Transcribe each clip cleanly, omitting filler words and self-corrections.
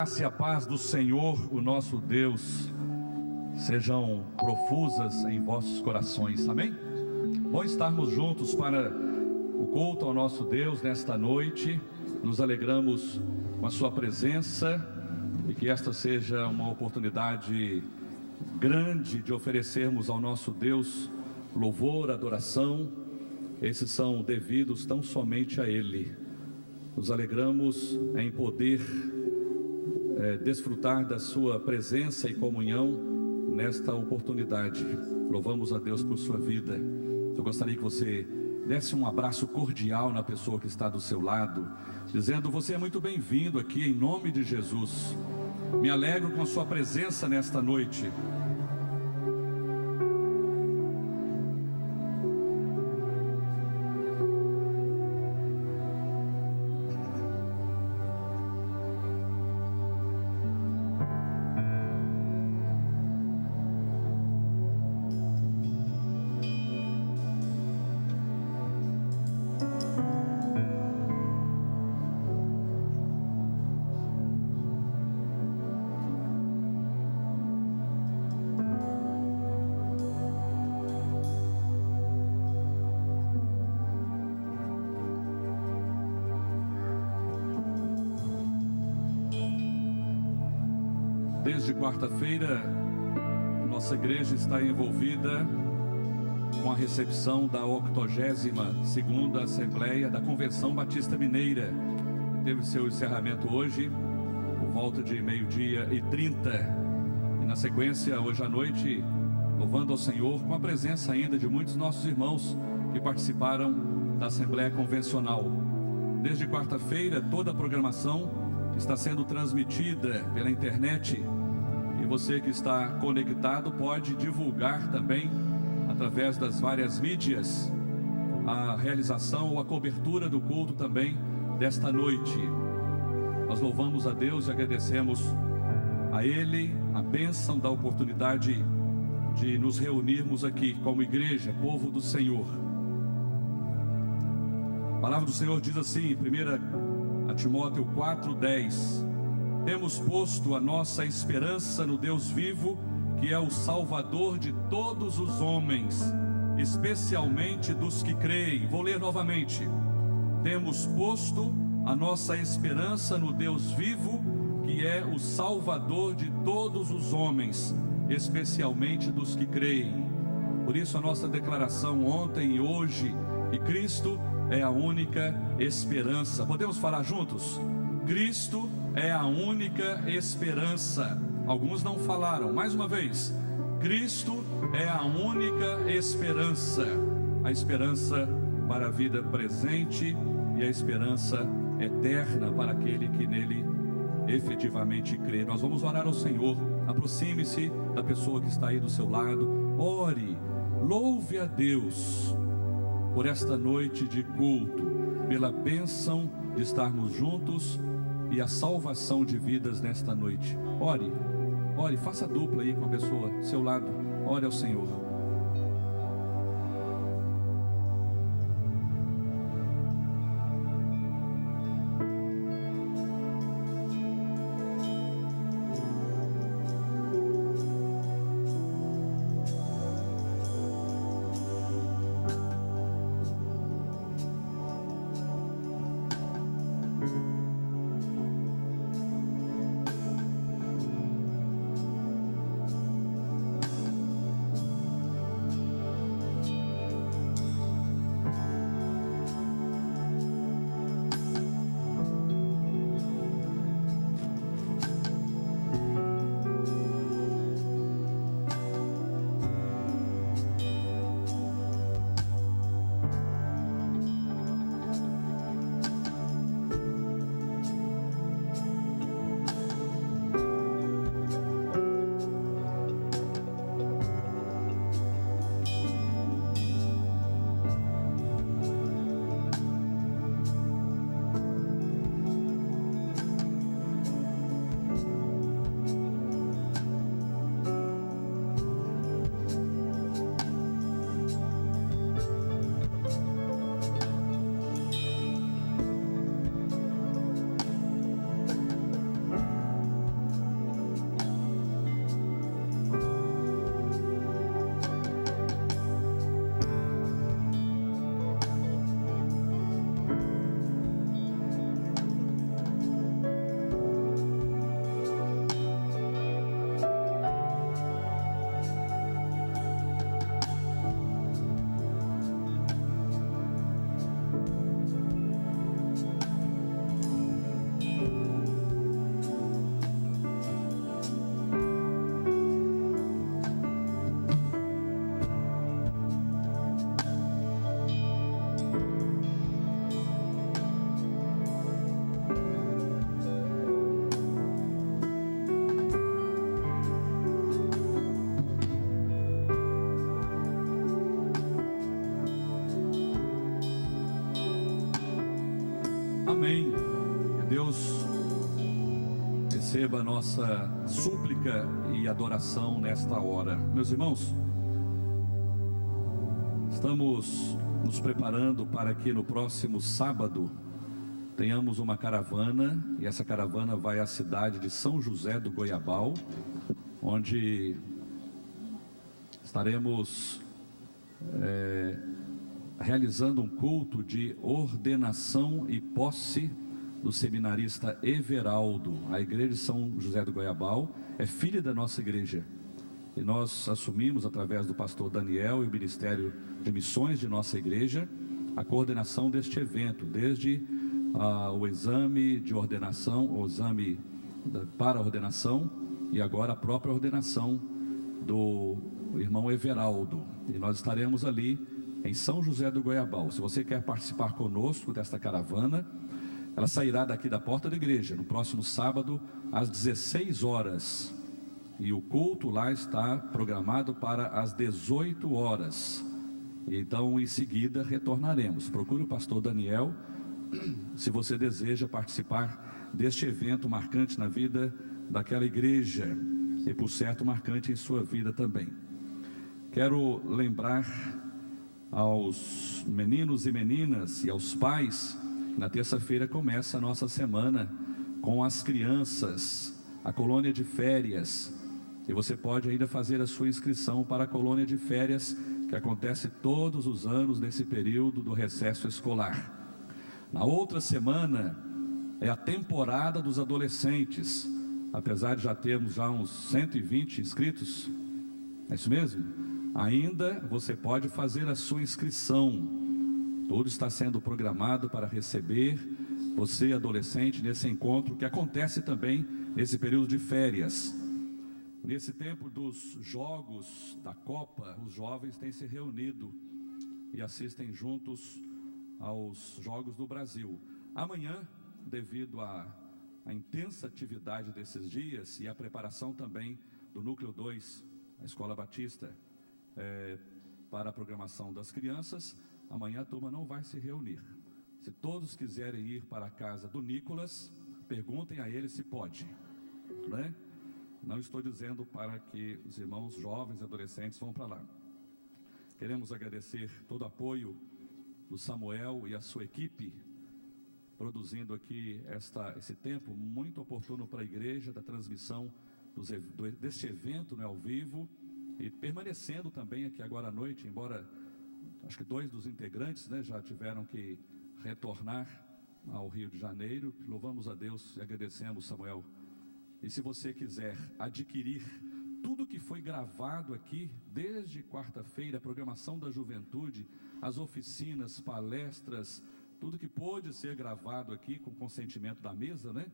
Graça e a paz do Senhor, o nosso Deus, sejam profusas em vossos corações, amém? Bom estarmos juntos para o culto ao nosso Deus nesta noite. Nos alegramos com a sua presença e que esta seja uma oportunidade grande de oferecermos ao nosso Deus louvor, adoração. Esses são devidos tão somente a Ele. Nos alegramos em poder desfrutar da sua presença e comunhão nesta oportunidade. Louvamos a Deus por sua vida. Eu gostaria que você desse um abraço cordial na pessoa que está do seu lado, dizendo: você é muito bem-vindo aqui em nome de Jesus. Me alegro com a sua presença nesta noite. Desde quarta-feira, nossa igreja está envolvida com a recepção da 82ª Assembleia da Convenção Batista Mineira. Teve seu encerramento hoje, por volta de 12h30. E na sequência, hoje à noite, louvando ao Senhor, com a presença ainda de muitos nossos irmãos que participaram da Assembleia Convencional. Desde quarta-feira, toda a programação está sendo transmitida pela internet. E você que está conectado pode divulgar também, através das várias mídias, a realização ou a cobertura do culto também desta noite. Nós louvamos a Deus e agradecemos a Ele a bênção da oportunidade de nos reunirmos aqui como igreja, povo do Senhor. A palavra do Senhor diz assim, em 1 Timóteo 4:10: temos posto a nossa esperança no Deus vivo, que é o Salvador de todos os homens, especialmente dos que creem. Vou ler novamente. Temos posto a nossa esperança no Deus vivo, que é o Salvador de todos os homens, especialmente dos que creem. Por isso a nossa declaração ontem e hoje, que Cristo é a única esperança. Podemos falar juntos? Cristo é a única esperança. Alguns não falaram. Mais uma vez. Cristo é a única esperança. A esperança para a vida presente e a esperança eterna para aquele que nele efetivamente crê. Nós vamos orar ao Senhor. Aproxime-se da pessoa que está aí do seu lado. Ore, louve a Deus por esta noite de culto, pela bênção de estarmos juntos e a salvação de vidas nesta noite. Ore, ore, faça dupla aí com a pessoa do seu lado. Ore ao Senhor. receba a nossa súplica e adoração nesta hora. Meus irmãos, estamos nos preparando para que no próximo sábado tenhamos uma caravana, e essa caravana vai à cidade de São José do Goiabal, onde estaremos realizando um culto de ordenação e posse do seminarista Everaldo. A igreja de São José do Goiabal é filha da nossa igreja, e nós assumimos, através do pastor Daniel e o Ministério de Missões de nossa igreja, a coordenação deste evento, desde o exame de ordenação, o exame para a ordenação, e agora a própria ordenação do irmão Everaldo. E nós estaremos ali em São José do Goiabal. Se você quer participar conosco desta caravana, ela sairá daqui da porta da igreja no próximo sábado às 16 horas. E o culto lá está programado para as 18 horas. Então, em seguida, retornaremos. Procure o pastor Daniel, se você deseja participar deste evento marcante na vida daquela igreja, e por certo marcante em sua vida também. Quero lembrar aos meninos e meninas e aos pais, na terça-feira começa a nossa semana com as crianças, a colônia de férias, e você pode ainda fazer a sua inscrição para a colônia de férias, que acontece todos os anos nesse período do recesso escolar. Na outra semana é a temporada dos adolescentes, apesar de já termos uns 120 inscritos, é isso mesmo? Ainda você pode fazer a sua inscrição. Tudo está sendo programado para receber você, adolescente, nesse encontro que acontece também nesse período de férias. Nesse tempo dos jogos da Copa, os jovens têm se reunido e assistem juntos aos Jogos do Brasil. Amanhã, devido à intensa atividade desses dias e a preparação também do Núcleo 2, a Escola Batista, para a programação das crianças, amanhã a turma não vai se reunir. Se todos quiserem ir para a casa do Nicolas, perguntem a ele se pode, né? Não estou dizendo para que os irmãos jovens e adolescentes vão para lá. Queremos agradecer todo o apoio do Samuel e a sua equipe, produzindo aqui esse tempo muito oportuno para a igreja, da transmissão deste evento, né, ao vivo, e permanecendo também aqui agora à noite, embora acho que 2 dos integrantes, né, já tiveram que retornar ao Rio de Janeiro. Louvamos a Deus e agradecemos, Samuel. E se você quiser adquirir tudo que foi gravado aqui, desde quarta-feira, a programação da juventude, as oficinas, palestras, tudo que pôde ser gravado aqui com consentimento da mesa, né?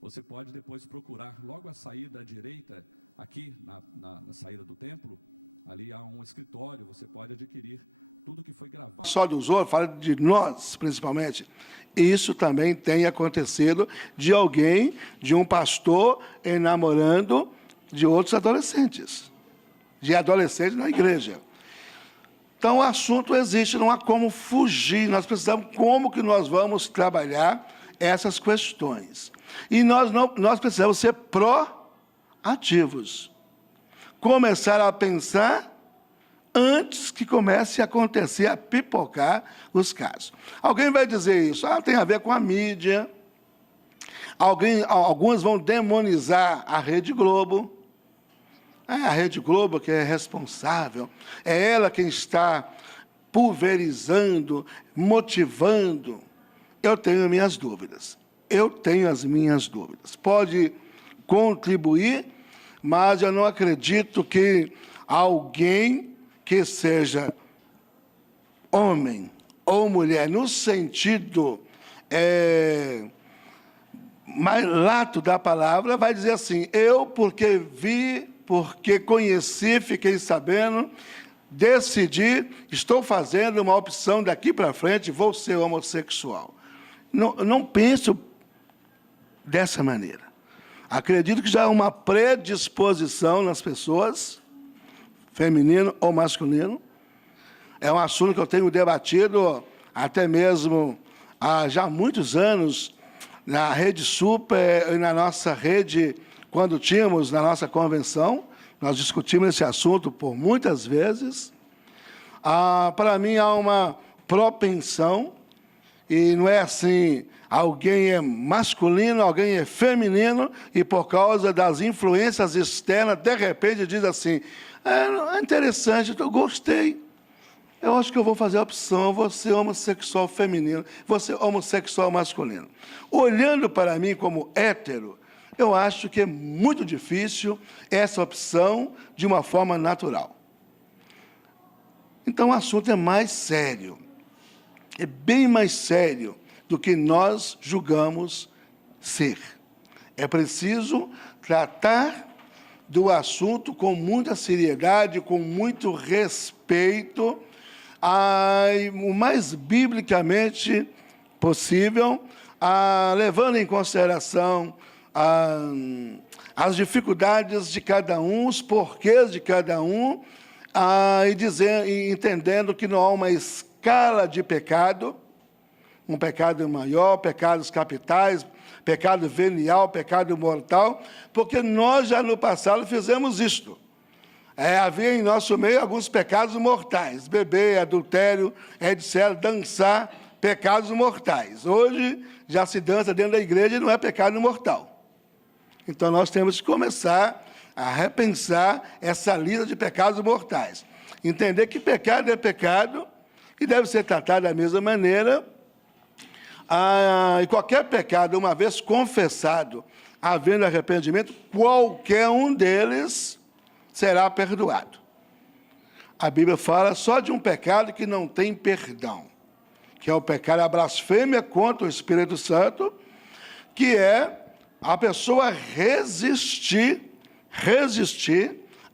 Você pode depois procurar logo à saída à direita, aqui na saída do templo, ali há um escritório, você pode adquirir tudo que foi gravado. Só dos outros, fala de nós, principalmente. Isso também tem acontecido de alguém, de um pastor enamorando de outros adolescentes, de adolescentes na igreja. Então o assunto existe, não há como fugir, nós precisamos, como que nós vamos trabalhar essas questões. E nós precisamos ser proativos, começar a pensar antes que comece a acontecer, a pipocar os casos. Alguém vai dizer isso, tem a ver com a mídia, alguns vão demonizar a Rede Globo. A Rede Globo que é responsável, é ela quem está pulverizando, motivando. Eu tenho minhas dúvidas, Pode contribuir, mas eu não acredito que alguém que seja homem ou mulher, no sentido mais lato da palavra, vai dizer assim, eu porque vi, porque conheci, fiquei sabendo, decidi, estou fazendo uma opção daqui para frente, vou ser homossexual. Não penso dessa maneira. Acredito que já há uma predisposição nas pessoas, feminino ou masculino. É um assunto que eu tenho debatido até mesmo há já muitos anos na Rede Super e na nossa rede, quando tínhamos na nossa convenção, nós discutimos esse assunto por muitas vezes. Para mim, há uma propensão, e não é assim, alguém é masculino, alguém é feminino, e por causa das influências externas, de repente diz assim, é interessante, eu gostei, eu acho que eu vou fazer a opção, eu vou ser homossexual feminino, vou ser homossexual masculino. Olhando para mim como hétero, eu acho que é muito difícil essa opção de uma forma natural. Então, o assunto é mais sério, é bem mais sério do que nós julgamos ser. É preciso tratar do assunto com muita seriedade, com muito respeito, o mais biblicamente possível, levando em consideração as dificuldades de cada um, os porquês de cada um, e entendendo que não há uma escala de pecado, um pecado maior, pecados capitais, pecado venial, pecado mortal, porque nós já no passado fizemos isto. Havia em nosso meio alguns pecados mortais, beber, adultério, etc., dançar, pecados mortais. Hoje já se dança dentro da igreja e não é pecado mortal. Então nós temos que começar a repensar essa lista de pecados mortais. Entender que pecado é pecado e deve ser tratado da mesma maneira. E qualquer pecado, uma vez confessado, havendo arrependimento, qualquer um deles será perdoado. A Bíblia fala só de um pecado que não tem perdão, que é o pecado, a blasfêmia contra o Espírito Santo, que é a pessoa resistir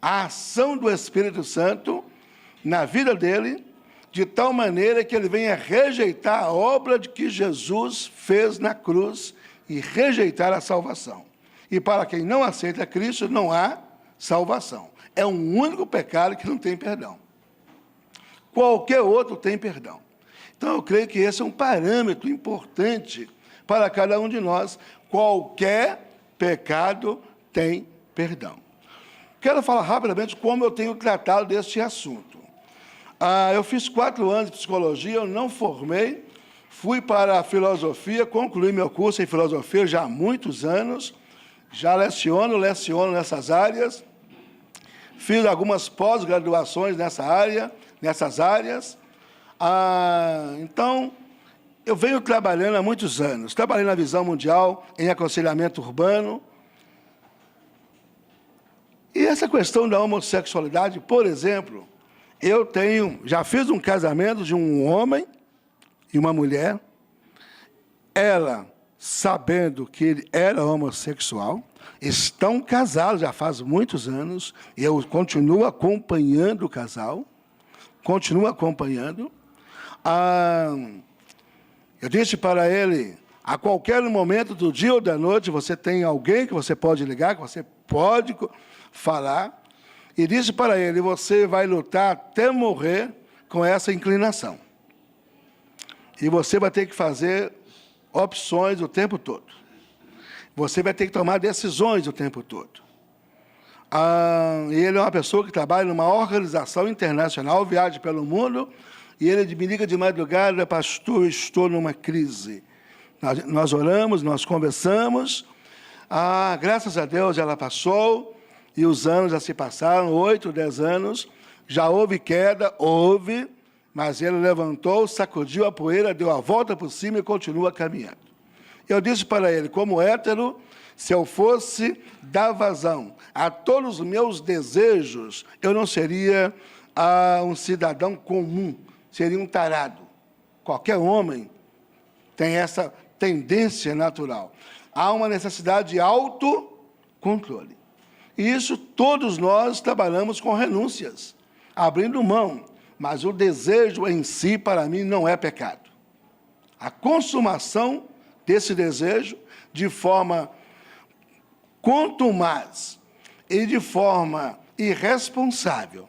à ação do Espírito Santo na vida dele, de tal maneira que ele venha rejeitar a obra de que Jesus fez na cruz e rejeitar a salvação. E para quem não aceita Cristo, não há salvação. É um único pecado que não tem perdão. Qualquer outro tem perdão. Então, eu creio que esse é um parâmetro importante para cada um de nós. Qualquer pecado tem perdão. Quero falar rapidamente como eu tenho tratado deste assunto. Eu fiz 4 anos de psicologia, eu não formei, fui para a filosofia, concluí meu curso em filosofia já há muitos anos, já leciono nessas áreas, fiz algumas pós-graduações nessas áreas. Então, eu venho trabalhando há muitos anos, trabalhei na Visão Mundial, em aconselhamento urbano. E essa questão da homossexualidade, por exemplo, já fiz um casamento de um homem e uma mulher, ela sabendo que ele era homossexual, estão casados já faz muitos anos, e eu continuo acompanhando o casal, eu disse para ele, a qualquer momento do dia ou da noite, você tem alguém que você pode ligar, que você pode falar, e disse para ele, você vai lutar até morrer com essa inclinação. E você vai ter que fazer opções o tempo todo. Você vai ter que tomar decisões o tempo todo. E ele é uma pessoa que trabalha numa organização internacional, viaja pelo mundo, e ele me liga de madrugada, pastor, estou numa crise. Nós oramos, nós conversamos, graças a Deus ela passou, e os anos já se passaram, 8, 10 anos, já houve queda, mas ele levantou, sacudiu a poeira, deu a volta por cima e continua caminhando. Eu disse para ele, como hétero, se eu fosse dar vazão a todos os meus desejos, eu não seria um cidadão comum, seria um tarado. Qualquer homem tem essa tendência natural. Há uma necessidade de autocontrole. E isso todos nós trabalhamos com renúncias, abrindo mão. Mas o desejo em si, para mim, não é pecado. A consumação desse desejo, de forma contumaz e de forma irresponsável,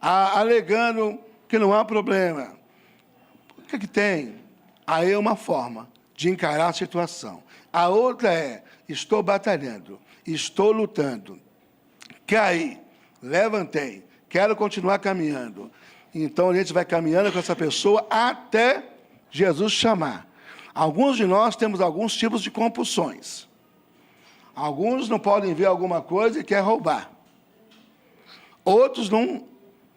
alegando que não há problema. O que tem? Aí é uma forma de encarar a situação. A outra é, estou batalhando, estou lutando, caí, levantei, quero continuar caminhando. Então, a gente vai caminhando com essa pessoa até Jesus chamar. Alguns de nós temos alguns tipos de compulsões. Alguns não podem ver alguma coisa e querem roubar. Outros não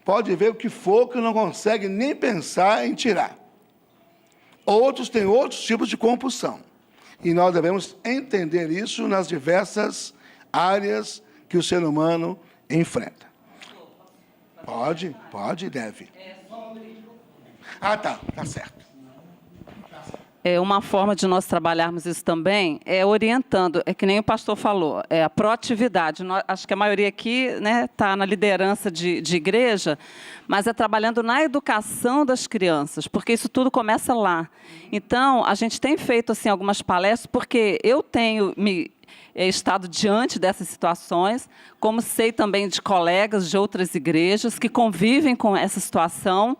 podem ver o que for que não conseguem nem pensar em tirar. Outros têm outros tipos de compulsão. E nós devemos entender isso nas diversas áreas que o ser humano enfrenta. Pode e deve. Tá certo. Uma forma de nós trabalharmos isso também é orientando, é que nem o pastor falou, é a proatividade. Acho que a maioria aqui está na liderança de igreja, mas é trabalhando na educação das crianças, porque isso tudo começa lá. Então, a gente tem feito assim, algumas palestras, porque eu tenho estado diante dessas situações, como sei também de colegas de outras igrejas que convivem com essa situação.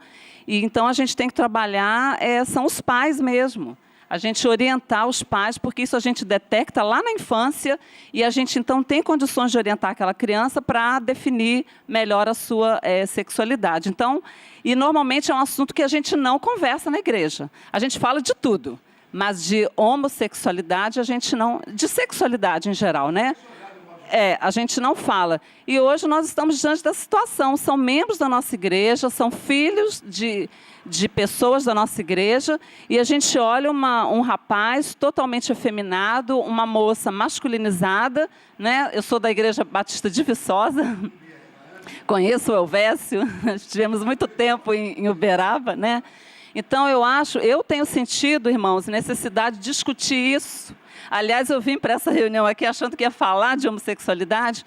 E então a gente tem que trabalhar, são os pais mesmo. A gente orientar os pais, porque isso a gente detecta lá na infância e a gente então tem condições de orientar aquela criança para definir melhor a sua sexualidade. Então, e normalmente é um assunto que a gente não conversa na igreja. A gente fala de tudo, mas de homossexualidade a gente não, de sexualidade em geral, né? A gente não fala. E hoje nós estamos diante da situação. São membros da nossa igreja, são filhos de pessoas da nossa igreja, e a gente olha um rapaz totalmente efeminado, uma moça masculinizada, né? Eu sou da Igreja Batista de Viçosa, conheço o Elvésio, tivemos muito tempo em Uberaba, né? Então, eu tenho sentido, irmãos, necessidade de discutir isso. Aliás, eu vim para essa reunião aqui achando que ia falar de homossexualidade,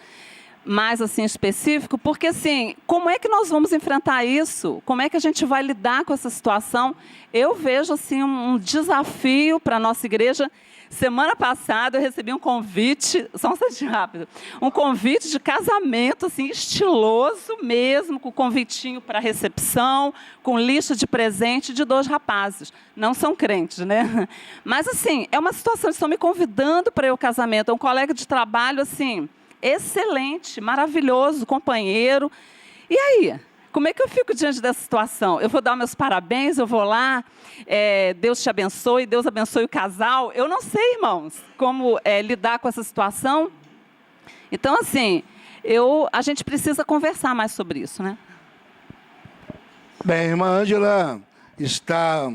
mais assim específico, porque assim, como é que nós vamos enfrentar isso? Como é que a gente vai lidar com essa situação? Eu vejo assim um desafio para a nossa igreja. Semana passada eu recebi um convite, só um instantinho rápido, um convite de casamento, assim, estiloso mesmo, com convitinho para recepção, com lista de presente de 2 rapazes. Não são crentes, né? Mas, assim, é uma situação, eles estão me convidando para ir ao casamento. É um colega de trabalho, assim, excelente, maravilhoso, companheiro. E aí? Como é que eu fico diante dessa situação? Eu vou dar meus parabéns, eu vou lá, Deus te abençoe, Deus abençoe o casal. Eu não sei, irmãos, como lidar com essa situação. Então, assim, a gente precisa conversar mais sobre isso, né? Bem, a irmã Ângela está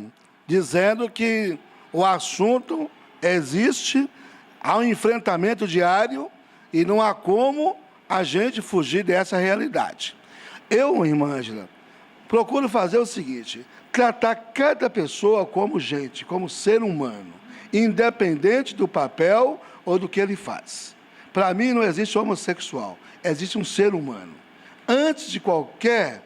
dizendo que o assunto existe, há um enfrentamento diário e não há como a gente fugir dessa realidade. Eu, irmã Ângela, procuro fazer o seguinte, tratar cada pessoa como gente, como ser humano, independente do papel ou do que ele faz. Para mim não existe homossexual, existe um ser humano. Antes de qualquer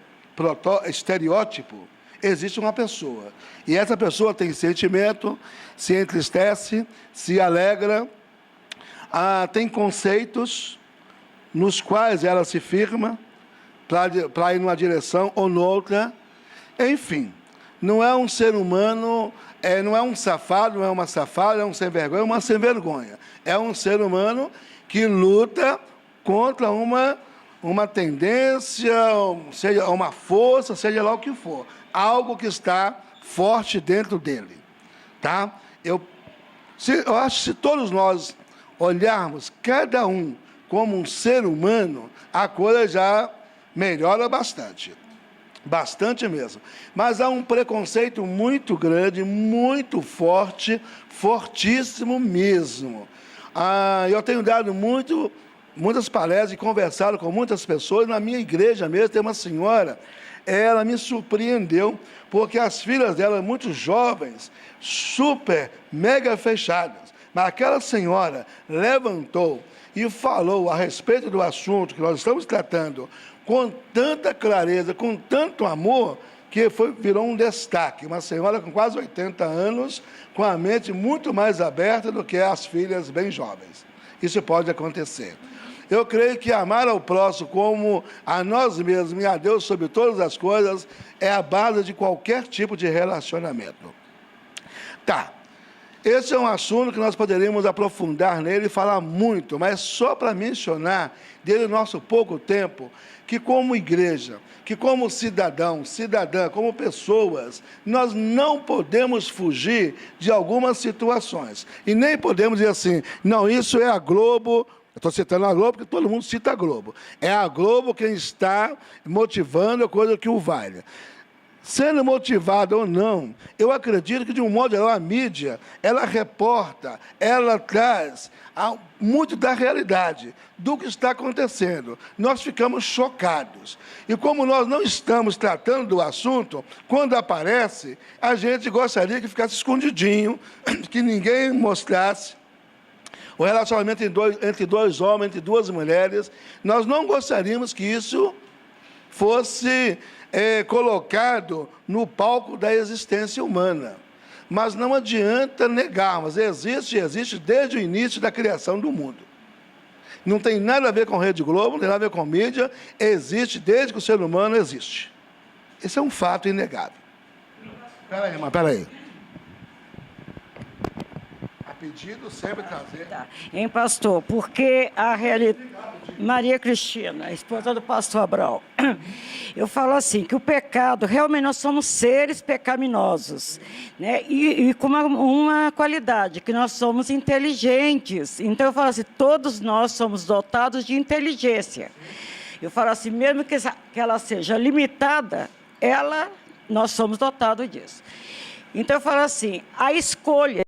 estereótipo, existe uma pessoa. E essa pessoa tem sentimento, se entristece, se alegra, tem conceitos nos quais ela se firma, para ir numa direção ou noutra. Enfim, não é um ser humano, não é um safado, não é uma safada, é um sem vergonha, é uma sem vergonha. É um ser humano que luta contra uma tendência, seja uma força, seja lá o que for. Algo que está forte dentro dele. Tá? Eu acho que se todos nós olharmos cada um como um ser humano, a coisa já melhora bastante, bastante mesmo. Mas há um preconceito muito grande, muito forte, fortíssimo mesmo. Eu tenho dado muitas palestras e conversado com muitas pessoas. Na minha igreja mesmo tem uma senhora, ela me surpreendeu, porque as filhas dela, muito jovens, super, mega fechadas. Mas aquela senhora levantou e falou a respeito do assunto que nós estamos tratando, com tanta clareza, com tanto amor, que virou um destaque. Uma senhora com quase 80 anos, com a mente muito mais aberta do que as filhas bem jovens. Isso pode acontecer. Eu creio que amar ao próximo como a nós mesmos e a Deus sobre todas as coisas é a base de qualquer tipo de relacionamento. Tá. Esse é um assunto que nós poderíamos aprofundar nele e falar muito, mas só para mencionar, dele nosso pouco tempo, que como igreja, que como cidadão, cidadã, como pessoas, nós não podemos fugir de algumas situações. E nem podemos dizer assim, não, isso é a Globo. Eu estou citando a Globo, porque todo mundo cita a Globo. É a Globo quem está motivando a coisa que o vale. Sendo motivado ou não, eu acredito que, de um modo geral, a mídia, ela reporta, ela traz muito da realidade, do que está acontecendo. Nós ficamos chocados. E como nós não estamos tratando do assunto, quando aparece, a gente gostaria que ficasse escondidinho, que ninguém mostrasse o relacionamento entre dois homens, entre duas mulheres. Nós não gostaríamos que isso fosse colocado no palco da existência humana. Mas não adianta negarmos, existe desde o início da criação do mundo. Não tem nada a ver com Rede Globo, não tem nada a ver com mídia, existe desde que o ser humano existe. Esse é um fato inegável. Espera aí, irmã, espera aí. Pedido sempre trazer. Tá. Hein, pastor? Porque a realidade... Maria Cristina, esposa do pastor Abraão. Eu falo assim, que o pecado, realmente nós somos seres pecaminosos, né? E com uma qualidade, que nós somos inteligentes. Então eu falo assim, todos nós somos dotados de inteligência. Eu falo assim, mesmo que ela seja limitada, nós somos dotados disso. Então eu falo assim, a escolha